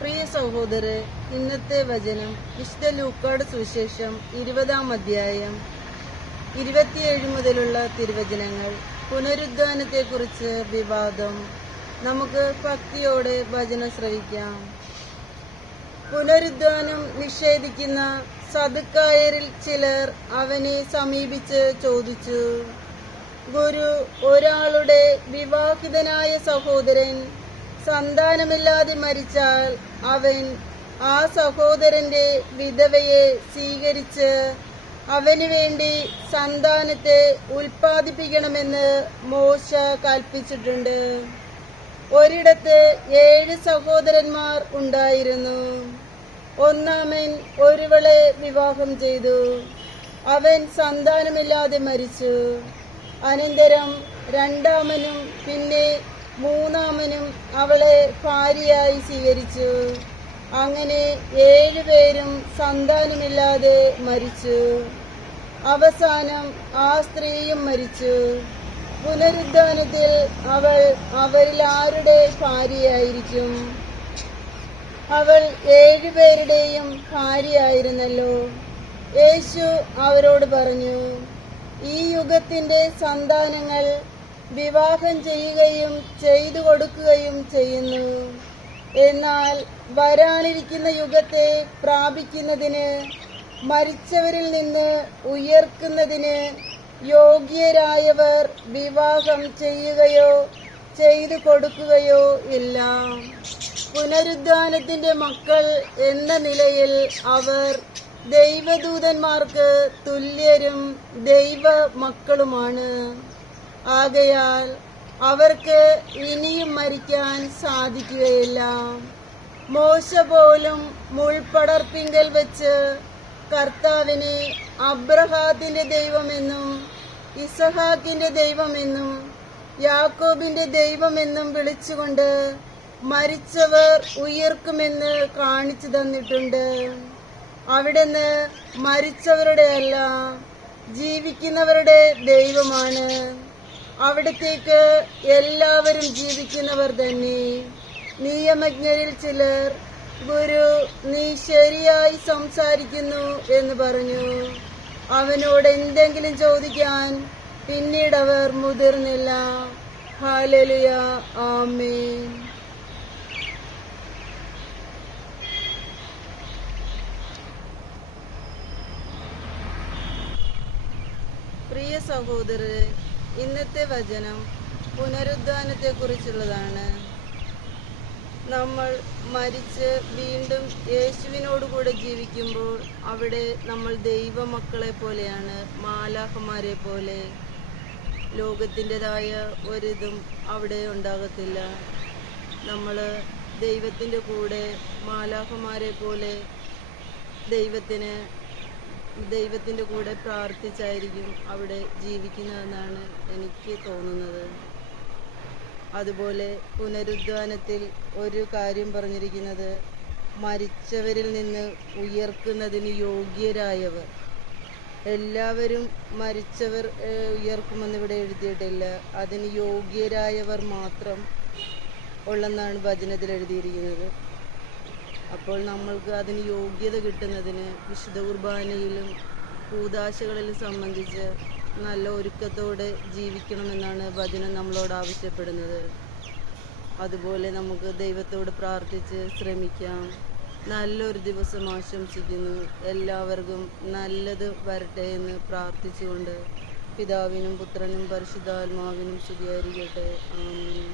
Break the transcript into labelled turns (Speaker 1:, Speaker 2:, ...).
Speaker 1: പ്രിയ സഹോദരർ ഇന്നത്തെ വചനം വിശുദ്ധ ലൂക്കാട് സുവിശേഷം ഇരുപതാം അധ്യായം. ഇരുപത്തിയേഴ് മുതലുള്ള തിരുവചനങ്ങൾ പുനരുദ്ധാനത്തെക്കുറിച്ച് വിവാദം. നമുക്ക് ഭക്തിയോടെ വചനം ശ്രവിക്കാം. പുനരുദ്ധാനം നിഷേധിക്കുന്ന സതുക്കായരിൽ ചിലർ അവനെ സമീപിച്ച് ചോദിച്ചു ഗുരു ഒരാളുടെ വിവാഹിതനായ സഹോദരൻ സന്താനമില്ലാതെ മരിച്ചാൽ അവൻ ആ സഹോദരന്റെ വിധവയെ സ്വീകരിച്ച് അവന് വേണ്ടി സന്താനത്തെ ഉൽപ്പാദിപ്പിക്കണമെന്ന് മോശ കൽപ്പിച്ചിട്ടുണ്ട്. ഒരിടത്ത് ഏഴ് സഹോദരന്മാർ ഉണ്ടായിരുന്നു. ഒന്നാമൻ ഒരുവളെ വിവാഹം ചെയ്തു. അവൻ സന്താനമില്ലാതെ മരിച്ചു. അനന്തരം രണ്ടാമനും പിന്നെ മൂന്നാമനും അവളെ ഭാര്യയായി സ്വീകരിച്ചു. അങ്ങനെ ഏഴുപേരും സന്താനമില്ലാതെ മരിച്ചു. അവസാനം ആ സ്ത്രീയും മരിച്ചു. പുനരുദ്ധാനത്തിൽ അവൾ അവരിൽ ആരുടെ ഭാര്യയായിരിക്കും? അവൾ ഏഴുപേരുടെയും ഭാര്യയായിരുന്നല്ലോ. യേശു അവരോട് പറഞ്ഞു ഈ യുഗത്തിന്റെ സന്താനങ്ങൾ വിവാഹം ചെയ്യുകയും ചെയ്തു കൊടുക്കുകയും ചെയ്യുന്നു. എന്നാൽ വരാനിരിക്കുന്ന യുഗത്തെ പ്രാപിക്കുന്നതിന് മരിച്ചവരിൽ നിന്ന് ഉയർക്കുന്നതിന് യോഗ്യരായവർ വിവാഹം ചെയ്യുകയോ ചെയ്തു കൊടുക്കുകയോ ഇല്ല. പുനരുദ്ധാനത്തിന്റെ മക്കൾ എന്ന നിലയിൽ അവർ ദൈവദൂതന്മാർക്ക് തുല്യരും ദൈവ മക്കളുമാണ് ആകയാൽ അവർക്ക് ഇനിയും മരിക്കാൻ സാധിക്കുകയില്ല. മോശ പോലും മുൾപടർപ്പിങ്കൽ വെച്ച് കർത്താവിനെ അബ്രഹാത്തിന്റെ ദൈവമെന്നും ഇസഹാക്കിന്റെ ദൈവമെന്നും യാക്കോബിന്റെ ദൈവമെന്നും വിളിച്ചുകൊണ്ട് മരിച്ചവർ ഉയർക്കുമെന്ന് കാണിച്ചു തന്നിട്ടുണ്ട്. അവിടുന്ന് മരിച്ചവരുടെ അല്ല ജീവിക്കുന്നവരുടെ ദൈവമാണ്. അവിടത്തേക്ക് എല്ലാവരും ജീവിക്കുന്നവർ തന്നെ. നിയമജ്ഞരിൽ ചിലർ ഗുരു നീ ശരിയായി സംസാരിക്കുന്നു എന്ന് പറഞ്ഞു. അവനോട് എന്തെങ്കിലും ചോദിക്കാൻ പിന്നീട് അവർ മുതിർന്നില്ല. ഹാലലിയ ആമേൻ. പ്രിയ സഹോദരരെ ഇന്നത്തെ വചനം പുനരുദ്ധാനത്തെ കുറിച്ചുള്ളതാണ് നമ്മൾ മരിച്ച് വീണ്ടും യേശുവിനോടുകൂടെ ജീവിക്കുമ്പോൾ അവിടെ നമ്മൾ ദൈവമക്കളെ പോലെയാണ് മാലാഹമാരെ പോലെ. ലോകത്തിന്റെതായ ഒരിതും അവിടെ ഉണ്ടാകത്തില്ല. നമ്മൾ ദൈവത്തിന്റെ കൂടെ മാലാഹമാരെ പോലെ ദൈവത്തിന് ദൈവത്തിന്റെ കൂടെ പ്രാർത്ഥിച്ചായിരിക്കും അവിടെ ജീവിക്കുന്നതെന്നാണ് എനിക്ക് തോന്നുന്നത്. അതുപോലെ പുനരുദ്ധാനത്തിൽ ഒരു കാര്യം പറഞ്ഞിരിക്കുന്നത് മരിച്ചവരിൽ നിന്ന് ഉയർക്കുന്നതിന് യോഗ്യരായവർ. എല്ലാവരും മരിച്ചവർ ഉയർക്കുമെന്ന് ഇവിടെ എഴുതിയിട്ടില്ല. അതിന് യോഗ്യരായവർ മാത്രം ഉള്ളെന്നാണ് വചനത്തിൽ എഴുതിയിരിക്കുന്നത്. അപ്പോൾ നമ്മൾക്ക് അതിന് യോഗ്യത കിട്ടുന്നതിന് വിശുദ്ധ കുർബാനയിലും കൂതാശകളിലും സംബന്ധിച്ച് നല്ല ഒരുക്കത്തോടെ ജീവിക്കണമെന്നാണ് വചനം നമ്മളോട് ആവശ്യപ്പെടുന്നത്. അതുപോലെ നമുക്ക് ദൈവത്തോട് പ്രാർത്ഥിച്ച് ശ്രമിക്കാം. നല്ലൊരു ദിവസം ആശംസിക്കുന്നു. എല്ലാവർക്കും നല്ലത് വരട്ടെ എന്ന് പ്രാർത്ഥിച്ചുകൊണ്ട് പിതാവിനും പുത്രനും പരിശുദ്ധാത്മാവിനും ശരിയായിരിക്കട്ടെ ആമേൻ.